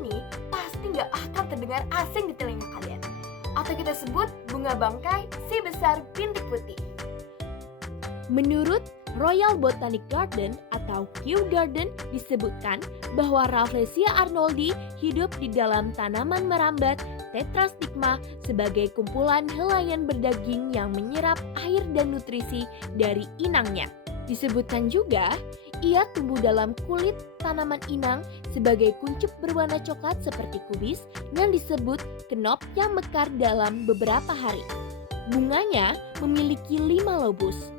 ini pasti nggak akan terdengar asing di telinga kalian. Atau kita sebut bunga bangkai si besar bintik putih. Menurut Royal Botanic Garden atau Kew Garden disebutkan bahwa Rafflesia arnoldi hidup di dalam tanaman merambat Tetrastigma sebagai kumpulan helaian berdaging yang menyerap air dan nutrisi dari inangnya. Disebutkan juga, ia tumbuh dalam kulit tanaman inang sebagai kuncup berwarna coklat seperti kubis yang disebut kenop yang mekar dalam beberapa hari. Bunganya memiliki 5 lobus,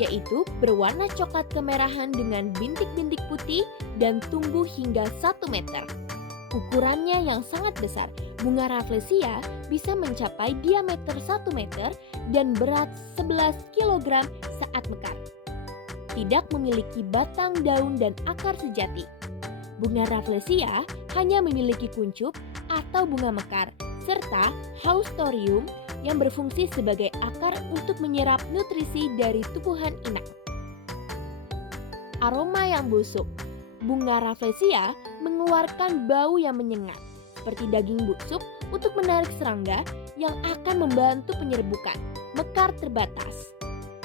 yaitu berwarna coklat kemerahan dengan bintik-bintik putih dan tumbuh hingga 1 meter. Ukurannya yang sangat besar, bunga Rafflesia bisa mencapai diameter 1 meter dan berat 11 kg saat mekar. Tidak memiliki batang, daun, dan akar sejati. Bunga Rafflesia hanya memiliki kuncup atau bunga mekar, serta haustorium yang berfungsi sebagai akar untuk menyerap nutrisi dari tumbuhan inang. Aroma yang busuk. Bunga Rafflesia mengeluarkan bau yang menyengat, seperti daging busuk untuk menarik serangga yang akan membantu penyerbukan. Mekar terbatas.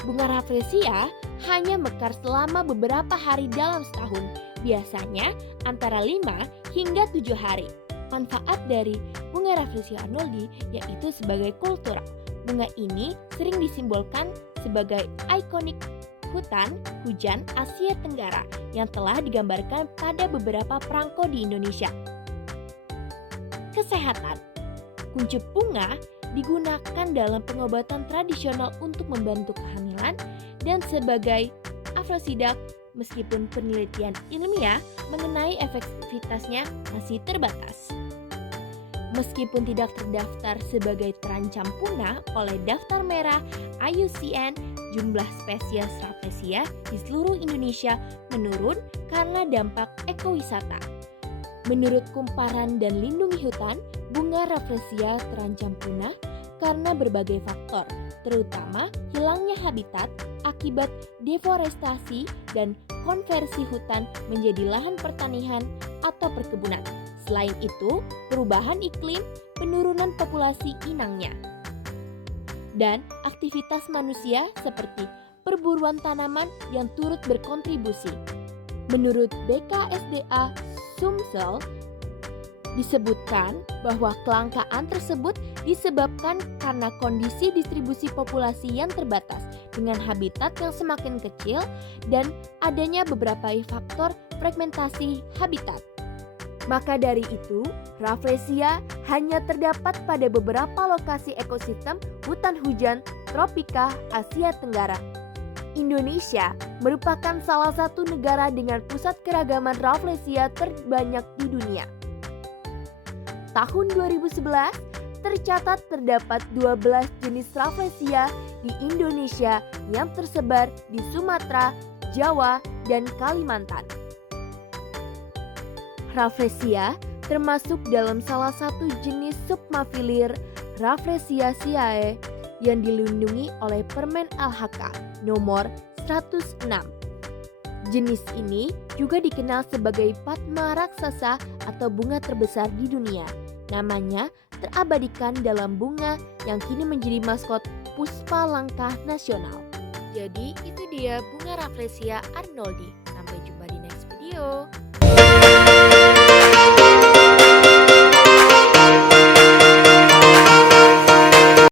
Bunga Rafflesia hanya mekar selama beberapa hari dalam setahun, biasanya antara 5 hingga 7 hari. Manfaat dari bunga Rafflesia arnoldi yaitu sebagai kultura. Bunga ini sering disimbolkan sebagai ikonik hutan hujan Asia Tenggara yang telah digambarkan pada beberapa perangko di Indonesia. Kesehatan. Kuncup bunga digunakan dalam pengobatan tradisional untuk membantu kehamilan dan sebagai afrosidak, meskipun penelitian ilmiah mengenai efektivitasnya masih terbatas. Meskipun tidak terdaftar sebagai terancam punah oleh daftar merah IUCN, jumlah spesies Rafflesia di seluruh Indonesia menurun karena dampak ekowisata. Menurut Kumparan dan Lindungi Hutan, bunga Rafflesia terancam punah karena berbagai faktor, terutama hilangnya habitat akibat deforestasi dan konversi hutan menjadi lahan pertanian atau perkebunan. Selain itu, perubahan iklim, penurunan populasi inangnya, dan aktivitas manusia seperti perburuan tanaman yang turut berkontribusi. Menurut BKSDA Sumsel, disebutkan bahwa kelangkaan tersebut disebabkan karena kondisi distribusi populasi yang terbatas dengan habitat yang semakin kecil dan adanya beberapa faktor fragmentasi habitat. Maka dari itu, Rafflesia hanya terdapat pada beberapa lokasi ekosistem hutan hujan tropika Asia Tenggara. Indonesia merupakan salah satu negara dengan pusat keragaman Rafflesia terbanyak di dunia. Tahun 2011, tercatat terdapat 12 jenis Rafflesia di Indonesia yang tersebar di Sumatera, Jawa, dan Kalimantan. Rafflesia termasuk dalam salah satu jenis submafilir Rafflesiaceae yang dilindungi oleh Permen LHK nomor 106. Jenis ini juga dikenal sebagai Padma raksasa atau bunga terbesar di dunia. Namanya terabadikan dalam bunga yang kini menjadi maskot Puspa Langka Nasional. Jadi itu dia bunga Rafflesia arnoldi. Sampai jumpa di next video.